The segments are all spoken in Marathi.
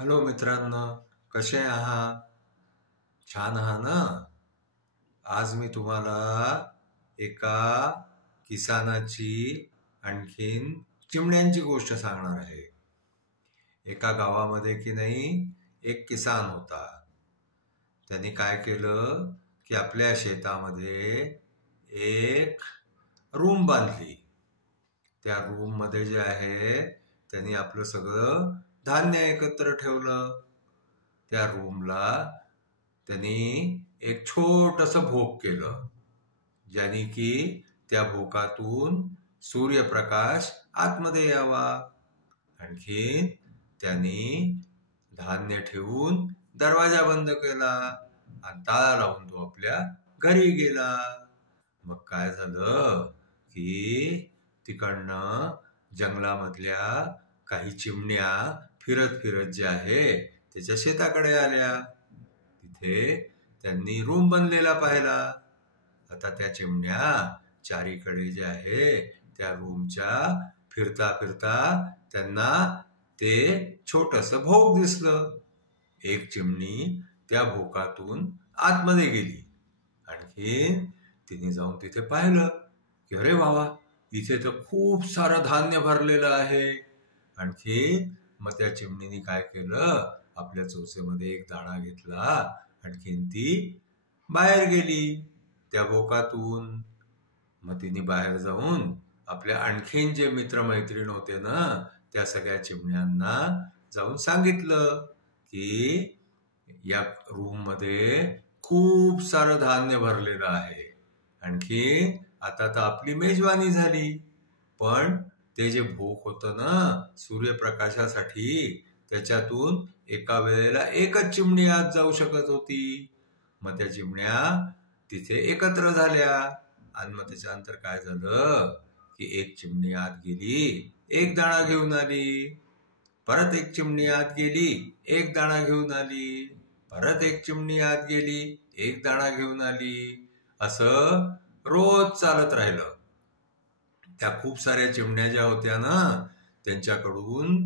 हॅलो मित्रांनो, कसे आहात? छान आहात ना? आज मी तुम्हाला एका किसानाची आणखीन चिमण्यांची गोष्ट सांगणार आहे. एका गावामध्ये की नाही एक किसान होता. त्यांनी काय केलं की आपल्या शेतामध्ये एक रूम बांधली. त्या रूम मध्ये जे आहे त्यांनी आपलं सगळं धान्य एकत्र ठेवलं. त्या रूमला त्यांनी एक छोटस भोक केलं, ज्याने की त्या भोकातून सूर्यप्रकाश आतमध्ये यावा. आणखी त्यांनी धान्य ठेवून दरवाजा बंद केला आणि ताळा लावून तो आपल्या घरी गेला. मग काय झालं की तिकडनं जंगलामधल्या काही चिमण्या फिरत फिरत जे आहे त्याच्या शेताकडे आल्या. तिथे त्यांनी रूम बनलेला पाहिला. आता त्या चिमण्या चारीकडे जे आहे त्या रूमच्या फिरता फिरता त्यांना ते छोटस भोक दिसलं. एक चिमणी त्या भोकातून आतमध्ये गेली. आणखी तिने जाऊन तिथे पाहिलं की अरे बाबा, इथे तर खूप सारं धान्य भरलेलं आहे. आणखी मग त्या चिमणीने काय केलं, आपल्या चोचेमध्ये एक दाणा घेतला. आणखीन ती बाहेर गेली त्या भोकातून. मग तिने बाहेर जाऊन आपल्या आणखीन जे मित्रमैत्रीण होते ना त्या सगळ्या चिमण्यांना जाऊन सांगितलं की या रूम मध्ये खूप सारं धान्य भरलेलं आहे. आणखी आता तर आपली मेजवानी झाली, पण ते जे भोक होतं ना सूर्यप्रकाशासाठी, त्याच्यातून एका वेळेला एकच चिमणी आत जाऊ शकत होती. मग त्या चिमण्या तिथे एकत्र झाल्या. आणि मग त्याच्यानंतर काय झालं की एक चिमणी आत गेली, एक दाणा घेऊन आली. परत एक चिमणी आत गेली, एक दाणा घेऊन आली. परत एक चिमणी आत गेली, एक दाणा घेऊन आली. असं रोज चालत राहिलं. त्या खूप साऱ्या चिमण्या ज्या होत्या ना त्यांच्याकडून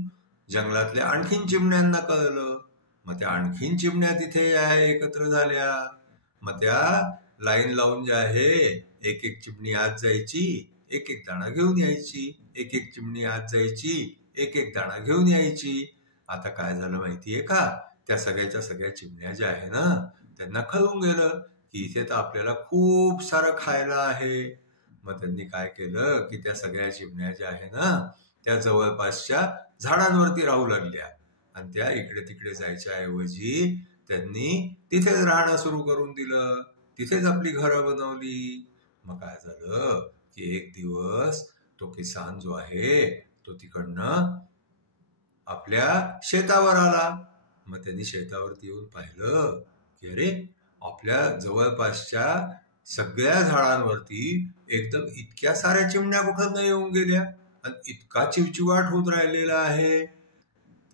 जंगलातल्या आणखीन चिमण्यांना कळलं. मग त्या आणखीन चिमण्या तिथे एकत्र झाल्या. मग त्या लाईन लावून जे आहे एक एक चिमणी आत जायची, एक एक दाणा घेऊन यायची. एक एक चिमणी आत जायची, एक एक दाणा घेऊन यायची. आता काय झालं माहितीये का, त्या सगळ्या चिमण्या ज्या आहे ना त्यांना कळून गेलं की इथे तर आपल्याला खूप सारं खायला आहे. मग त्यांनी काय केलं की त्या सगळ्या चिमण्या ज्या आहे ना त्या जवळपासच्या झाडांवरती राहू लागल्या. आणि त्या इकडे तिकडे जायच्या ऐवजी त्यांनी तिथेच राहणं सुरू करून दिलं. तिथेच आपली घरं बनवली. मग काय झालं की एक दिवस तो किसान जो आहे तो तिकडनं आपल्या शेतावर आला. मग त्यांनी शेतावरती येऊन पाहिलं की अरे, आपल्या जवळपासच्या सगळ्या झाडांवरती एकदम इतक्या साऱ्या चिमण्या कुठं येऊन गेल्या आणि इतका चिवचिवाट होत राहिलेला आहे.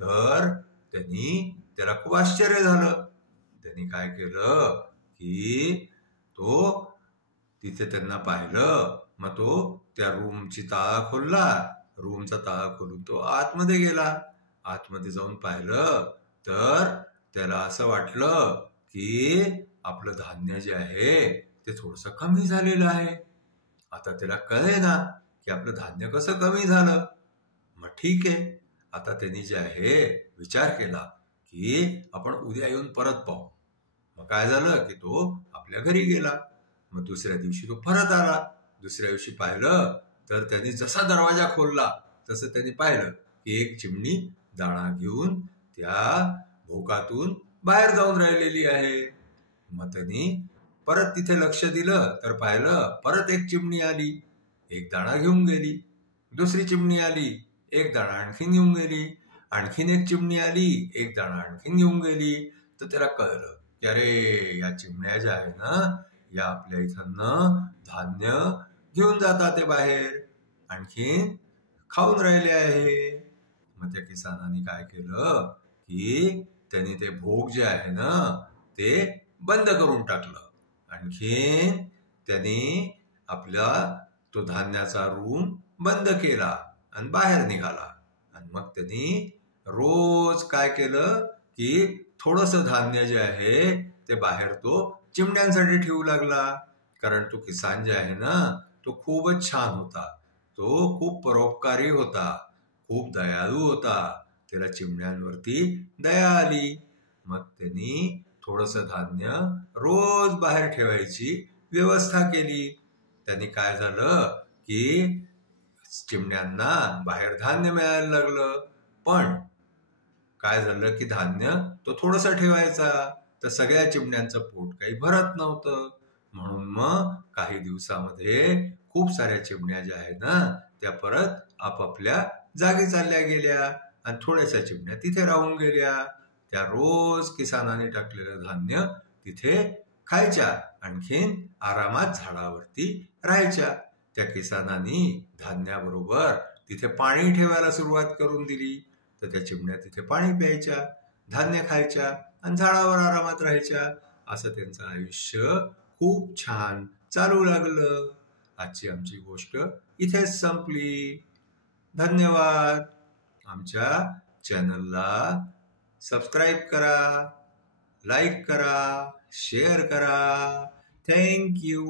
तर त्याला खूप आश्चर्य झालं. त्यांनी काय केलं की तो तिथे त्यांना पाहिलं. मग तो त्या रूमची ताळा खोलला. रूमचा ताळा खोलून तो आतमध्ये गेला. आतमध्ये जाऊन पाहिलं तर त्याला असं वाटलं की आपलं धान्य जे आहे ते थोडस कमी झालेलं आहे. आता त्याला कळेना की आपलं धान्य कसं कमी झालं. मग ठीक आहे, आता त्यांनी जे आहे विचार केला की आपण उद्या येऊन परत पाहू. मग काय झालं की तो आपल्या घरी गेला. मग दुसऱ्या दिवशी तो परत आला. दुसऱ्या दिवशी पाहिलं तर त्यांनी जसा दरवाजा खोलला तसं त्यांनी पाहिलं की एक चिमणी दाणा घेऊन त्या भोकातून बाहेर जाऊन राहिलेली आहे. मग त्यांनी परत तिथे लक्ष दिलं तर पाहिलं परत एक चिमणी आली, एक दाणा घेऊन गेली. दुसरी चिमणी आली, एक दाणा आणखीन घेऊन गेली. आणखीन एक चिमणी आली, एक दाणा आणखीन घेऊन गेली. तर त्याला कळलं की अरे, या चिमण्या ज्या आहे ना या आपल्या इथं धान्य घेऊन जातात ते बाहेर, आणखीन खाऊन राहिले आहे. मग त्या किसानाने काय केलं की त्यांनी ते भोग जे आहे ना ते बंद करून टाकलं. आणखीन त्यांनी आपला तो धान्याचा रूम बंद केला आणि बाहेर निघाला. आणि मग त्यांनी रोज काय केलं की थोडंसं धान्य जे आहे ते बाहेर तो चिमण्यांसाठी ठेवू लागला. कारण तो किसान जे आहे ना तो खूपच छान होता. तो खूप परोपकारी होता, खूप दयाळू होता. त्याला चिमण्यांवरती दया आली. मग त्यांनी थोडंसं धान्य रोज बाहेर ठेवायची व्यवस्था केली. त्यांनी काय झालं की चिमण्यांना बाहेर धान्य मिळायला लागलं. पण काय झालं की धान्य तो थोडंसं ठेवायचा, तर सगळ्या चिमण्यांचं पोट काही भरत नव्हतं. म्हणून मग काही दिवसामध्ये खूप साऱ्या चिमण्या ज्या आहेत ना त्या परत आपापल्या जागी चालल्या गेल्या आणि थोड्याशा चिमण्या तिथे राहून गेल्या. त्या रोज किसानाने टाकलेलं धान्य तिथे खायच्या, आणखीन आरामात झाडावरती राहायच्या. त्या किसानाने धान्याबरोबर तिथे पाणी ठेवायला सुरुवात करून दिली. तर त्या चिमण्या तिथे पाणी प्यायच्या, धान्य खायच्या आणि झाडावर आरामात राहायच्या. असं त्यांचं आयुष्य खूप छान चालू लागलं. आजची आमची गोष्ट इथेच संपली. धन्यवाद. आमच्या चॅनलला सबस्क्राईब करा, लाईक करा, शेअर करा. Thank you.